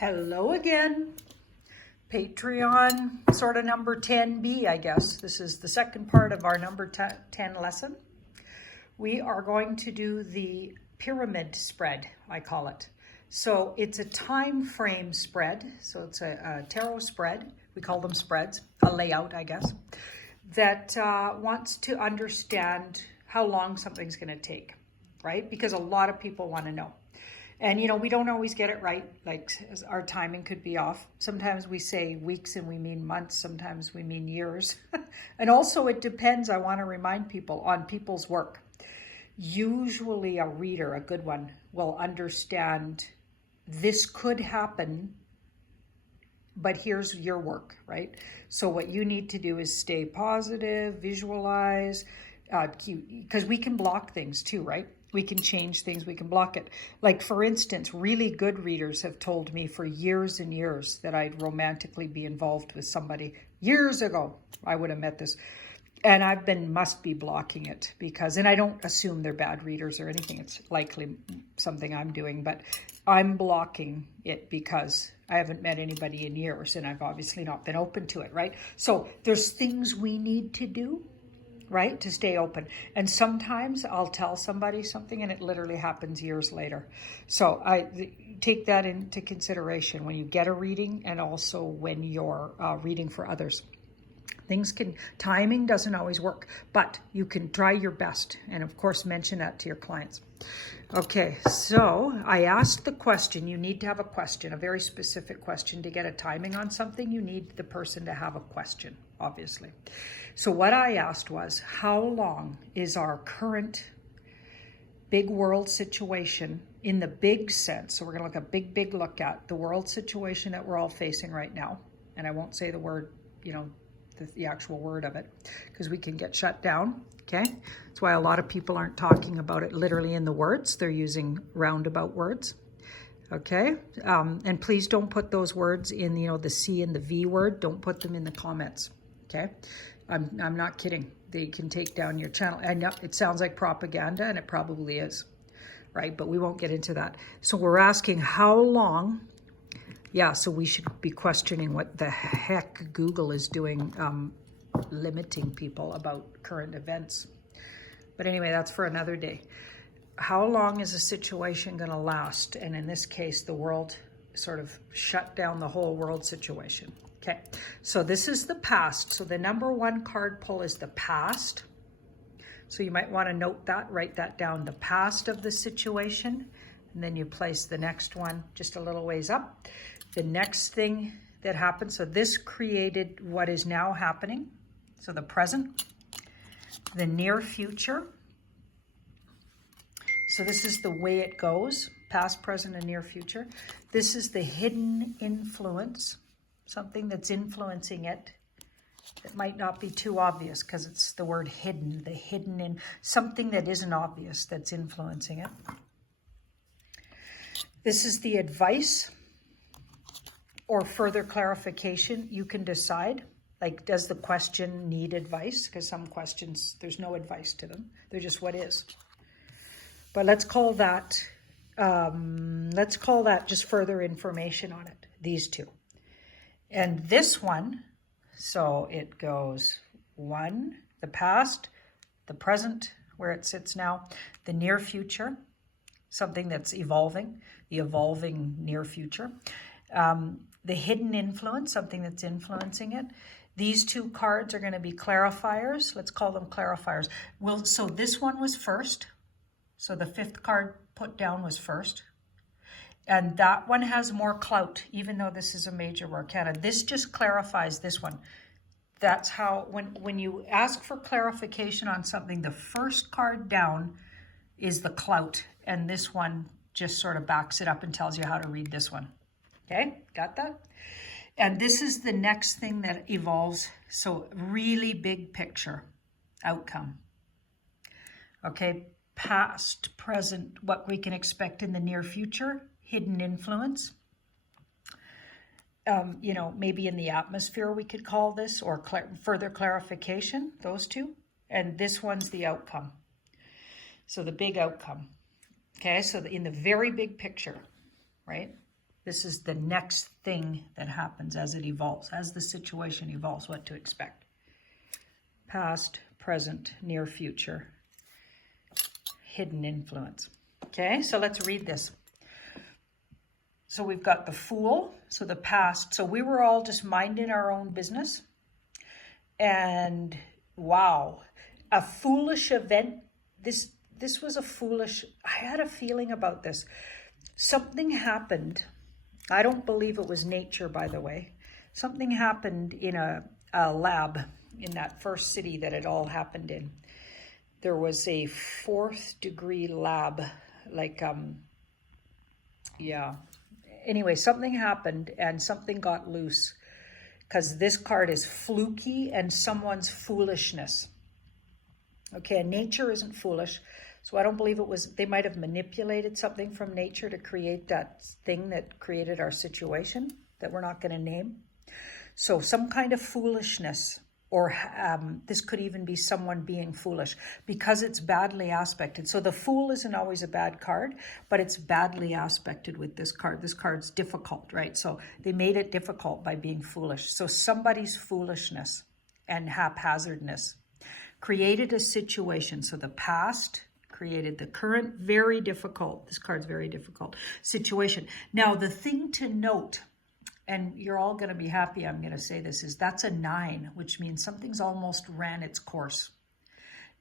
Hello again. Patreon sort of number 10B, I guess. This is the second part of our number 10 lesson. We are going to do the pyramid spread, I call it. So it's a time frame spread. So it's a tarot spread. We call them spreads, a layout, I guess, that wants to understand how long something's going to take, right? Because a lot of people want to know. And, you know, we don't always get it right. Like our timing could be off. Sometimes we say weeks and we mean months. Sometimes we mean years. And also it depends, I want to remind people, on people's work. Usually a reader, a good one, will understand this could happen, but here's your work, right? So what you need to do is stay positive, visualize, because we can block things too, right? We can change things, we can block it. Like, for instance, really good readers have told me for years and years that I'd romantically be involved with somebody. Years ago, I would have met this. And I've must be blocking it because, and I don't assume they're bad readers or anything. It's likely something I'm doing, but I'm blocking it because I haven't met anybody in years and I've obviously not been open to it, right? So there's things we need to do, right, to stay open. And sometimes I'll tell somebody something and it literally happens years later. So I take that into consideration when you get a reading and also when you're reading for others. Timing doesn't always work, but you can try your best. And of course, mention that to your clients. Okay, so I asked the question. You need to have a question, a very specific question. To get a timing on something, you need the person to have a question, obviously. So what I asked was, how long is our current big world situation in the big sense? So we're going to look a big look at the world situation that we're all facing right now. And I won't say the word, you know, the actual word of it, because we can get shut down, okay? That's why a lot of people aren't talking about it literally in the words. They're using roundabout words, okay? And please don't put those words in, you know, the C and the V word. Don't put them in the comments, okay? I'm not kidding. They can take down your channel. And it sounds like propaganda, and it probably is, right? But we won't get into that. So we're asking how long. Yeah, so we should be questioning what the heck Google is doing, limiting people about current events. But anyway, that's for another day. How long is a situation going to last? And in this case, the world sort of shut down the whole world situation. Okay, so this is the past. So the number one card pull is the past. So you might want to note that, write that down, the past of the situation. And then you place the next one just a little ways up. The next thing that happened, so this created what is now happening. So the present, the near future. So this is the way it goes, past, present, and near future. This is the hidden influence, something that's influencing it. It might not be too obvious because it's the word hidden, the hidden in something that isn't obvious that's influencing it. This is the advice or further clarification. You can decide, like, does the question need advice? Because some questions, there's no advice to them. They're just what is. But let's call that just further information on it, these two. And this one, so it goes 1, the past, the present, where it sits now, the near future, something that's evolving, the evolving near future. The hidden influence, something that's influencing it. These two cards are going to be clarifiers. Let's call them clarifiers. Well, so this one was first. So the 5th card put down was first. And that one has more clout, even though this is a major arcana. This just clarifies this one. That's how, when you ask for clarification on something, the first card down is the clout. And this one just sort of backs it up and tells you how to read this one. Okay, got that? And this is the next thing that evolves. So really big picture, outcome. Okay, past, present, what we can expect in the near future, hidden influence. You know, maybe in the atmosphere we could call this, or further clarification, those two. And this one's the outcome. So the big outcome. Okay, so in the very big picture, right? This is the next thing that happens as it evolves, as the situation evolves, what to expect. Past, present, near future, hidden influence. Okay, so let's read this. So we've got the Fool, so the past. So we were all just minding our own business. And wow, a foolish event. This was a foolish, I had a feeling about this. Something happened. I don't believe it was nature, by the way. Something happened in a lab in that first city that it all happened in. There was a 4th degree lab, like, yeah. Anyway, something happened and something got loose because this card is fluky and someone's foolishness. Okay, and nature isn't foolish. So I don't believe it was, they might have manipulated something from nature to create that thing that created our situation that we're not going to name. So some kind of foolishness, or this could even be someone being foolish because it's badly aspected. So the Fool isn't always a bad card, but it's badly aspected with this card. This card's difficult, right? So they made it difficult by being foolish. So somebody's foolishness and haphazardness created a situation. So the past created the current, very difficult, this card's very difficult situation. Now the thing to note, and you're all going to be happy I'm going to say this, is that's a 9, which means something's almost ran its course.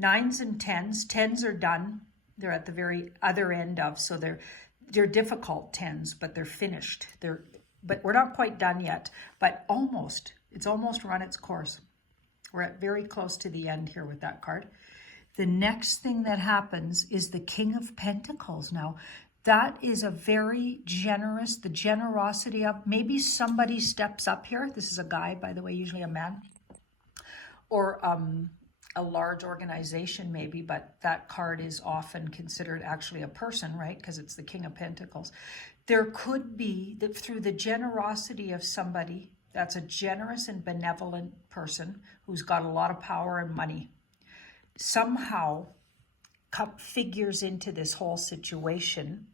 9s and 10s. 10s are done. They're at the very other end of, so they're difficult 10s, but they're finished. But we're not quite done yet, but almost. It's almost run its course. We're at very close to the end here with that card. The next thing that happens is the King of Pentacles. Now, that is a very generous, the generosity of, maybe somebody steps up here. This is a guy, by the way, usually a man. Or a large organization maybe, but that card is often considered actually a person, right? Because it's the King of Pentacles. There could be, through the generosity of somebody that's a generous and benevolent person who's got a lot of power and money, somehow figures into this whole situation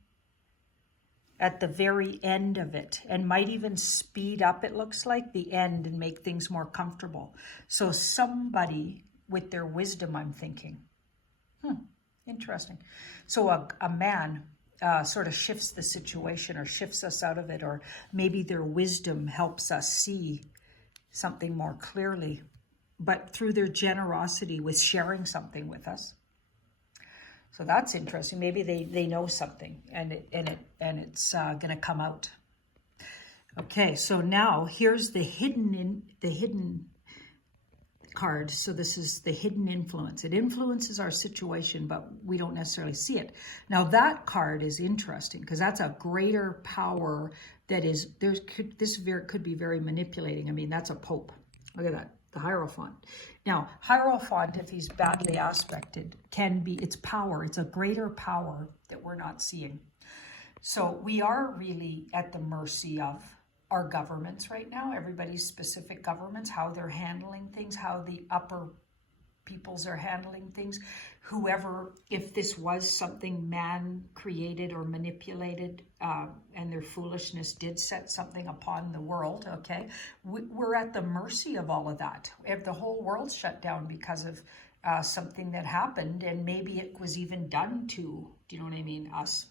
at the very end of it, and might even speed up, it looks like, the end and make things more comfortable. So somebody with their wisdom, I'm thinking. Interesting. So a man sort of shifts the situation or shifts us out of it, or maybe their wisdom helps us see something more clearly, but through their generosity with sharing something with us. So that's interesting. Maybe they know something and it's going to come out. Okay, so now here's the hidden card. So this is the hidden influence. It influences our situation, but we don't necessarily see it. Now that card is interesting because that's a greater power that is could be very manipulating. I mean, that's a pope. Look at that. The Hierophant. Now, Hierophant, if he's badly aspected, can be, it's power. It's a greater power that we're not seeing. So we are really at the mercy of our governments right now, everybody's specific governments, how they're handling things, how the upper peoples are handling things. Whoever, if this was something man created or manipulated, and their foolishness did set something upon the world, okay, we're at the mercy of all of that. If the whole world's shut down because of something that happened, and maybe it was even done to, do you know what I mean, us,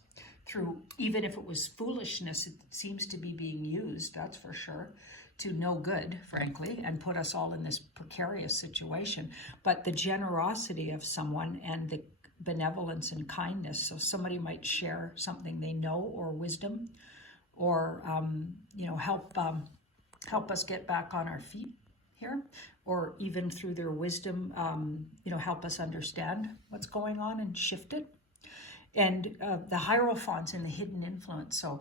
through, even if it was foolishness, it seems to be being used, that's for sure, to no good, frankly, and put us all in this precarious situation. But the generosity of someone and the benevolence and kindness, so somebody might share something they know, or wisdom, or help us get back on our feet here, or even through their wisdom, help us understand what's going on and shift it. And the Hierophant's in the hidden influence. So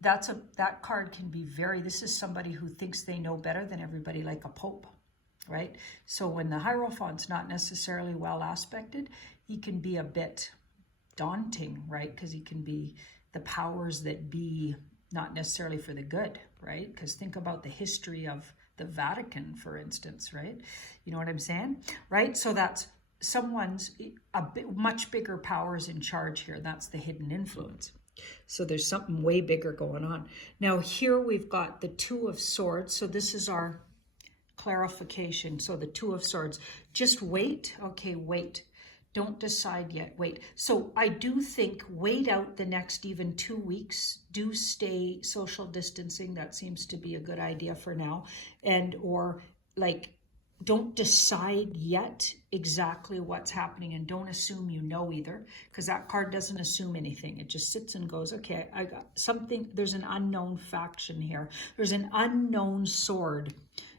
that card can be this is somebody who thinks they know better than everybody, like a pope, right? So when the Hierophant's not necessarily well aspected, he can be a bit daunting, right? Because he can be the powers that be, not necessarily for the good, right? Because think about the history of the Vatican, for instance, right? You know what I'm saying, right? So that's someone's much bigger powers in charge here. That's the hidden influence. So there's something way bigger going on. Now here we've got the Two of Swords. So this is our clarification. So the Two of Swords. Just wait. Okay, wait. Don't decide yet. Wait. So I do think wait out the next even 2 weeks. Do stay social distancing. That seems to be a good idea for now. And or like don't decide yet exactly what's happening, and don't assume you know either, because that card doesn't assume anything. It just sits and goes, okay, I got something. There's an unknown faction here. There's an unknown sword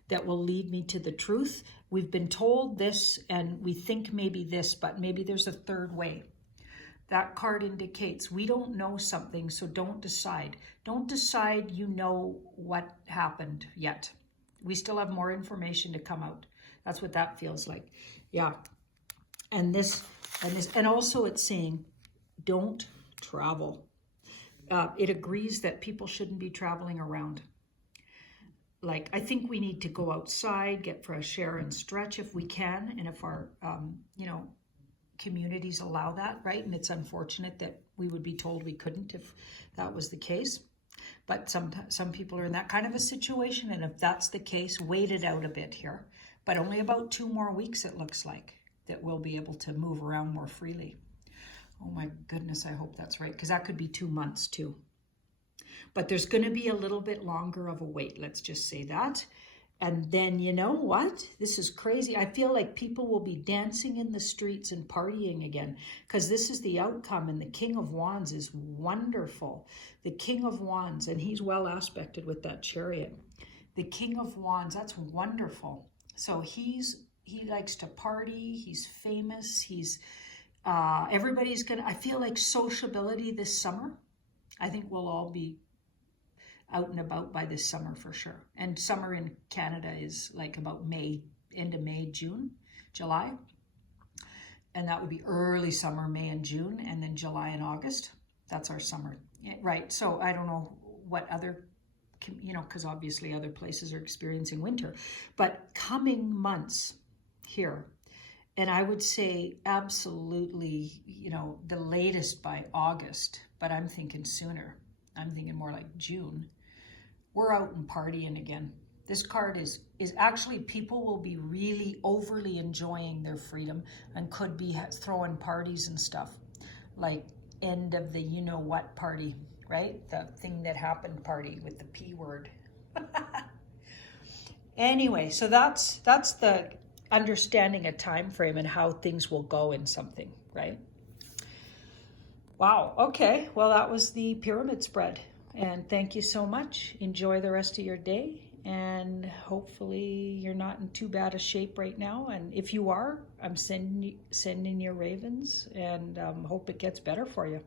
that will lead me to the truth. We've been told this and we think maybe this, but maybe there's a third way. That card indicates we don't know something, so don't decide. Don't decide you know what happened yet. We still have more information to come out. That's what that feels like. Yeah. And also it's saying, don't travel. It agrees that people shouldn't be traveling around. Like, I think we need to go outside, get fresh air and stretch if we can. And if our, communities allow that, right? And it's unfortunate that we would be told we couldn't if that was the case. But some people are in that kind of a situation. And if that's the case, wait it out a bit here. But only about 2 more weeks, it looks like, that we'll be able to move around more freely. Oh my goodness, I hope that's right, because that could be 2 months too. But there's going to be a little bit longer of a wait, let's just say that. And then, you know what? This is crazy. I feel like people will be dancing in the streets and partying again, because this is the outcome. And the King of Wands is wonderful. The King of Wands, and he's well aspected with that Chariot. The King of Wands, that's wonderful. So he likes to party. He's famous. He's everybody's gonna. I feel like sociability this summer. I think we'll all be out and about by this summer for sure. And summer in Canada is like about May, end of May, June, July. And that would be early summer, May and June, and then July and August. That's our summer, right? So I don't know what other, because obviously other places are experiencing winter, but coming months here, and I would say absolutely, the latest by August, but I'm thinking sooner. I'm thinking more like June. We're out and partying again. This card is actually, people will be really overly enjoying their freedom and could be throwing parties and stuff, like end of the you-know-what party, right? The thing that happened party with the P word. Anyway, so that's the understanding a time frame and how things will go in something, right? Wow. Okay. Well, that was the pyramid spread. And thank you so much. Enjoy the rest of your day. And hopefully you're not in too bad a shape right now. And if you are, I'm sending you ravens, and hope it gets better for you.